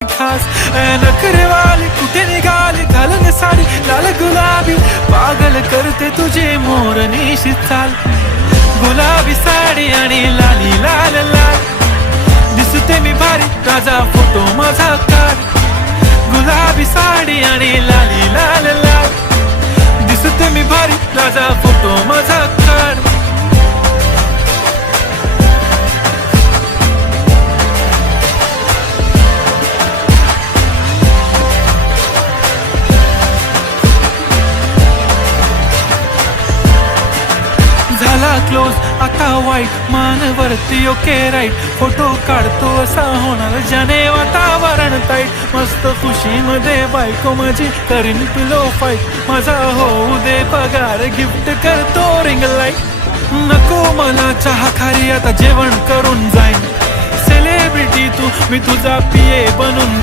खास नखरेवाली कुठे निघाली घालून साडी लाल गुलाबी पागल करते तुझे मोरनीशी चाल गुलाबी साडी आणि लाली लाल लाल दिसते मी भारी ताजा फोटो माझा काढ गुलाबी साडी आणि लाली लाल लाल दिसते मी भारी ताजा फोटो माझा काढ झाला क्लोज आता वाईट मानवरती ओके राईट फोटो काढतो असा होणार ज्याने वातावरण ताईट मस्त खुशीमध्ये बायको माझी करीन पिलो फाईट माझा होऊ दे पगार गिफ्ट करतो रिंग लाईट नको मला चहा खारी आता जेवण करून जाईन सेलिब्रिटी तू मी तुझा पिये बनून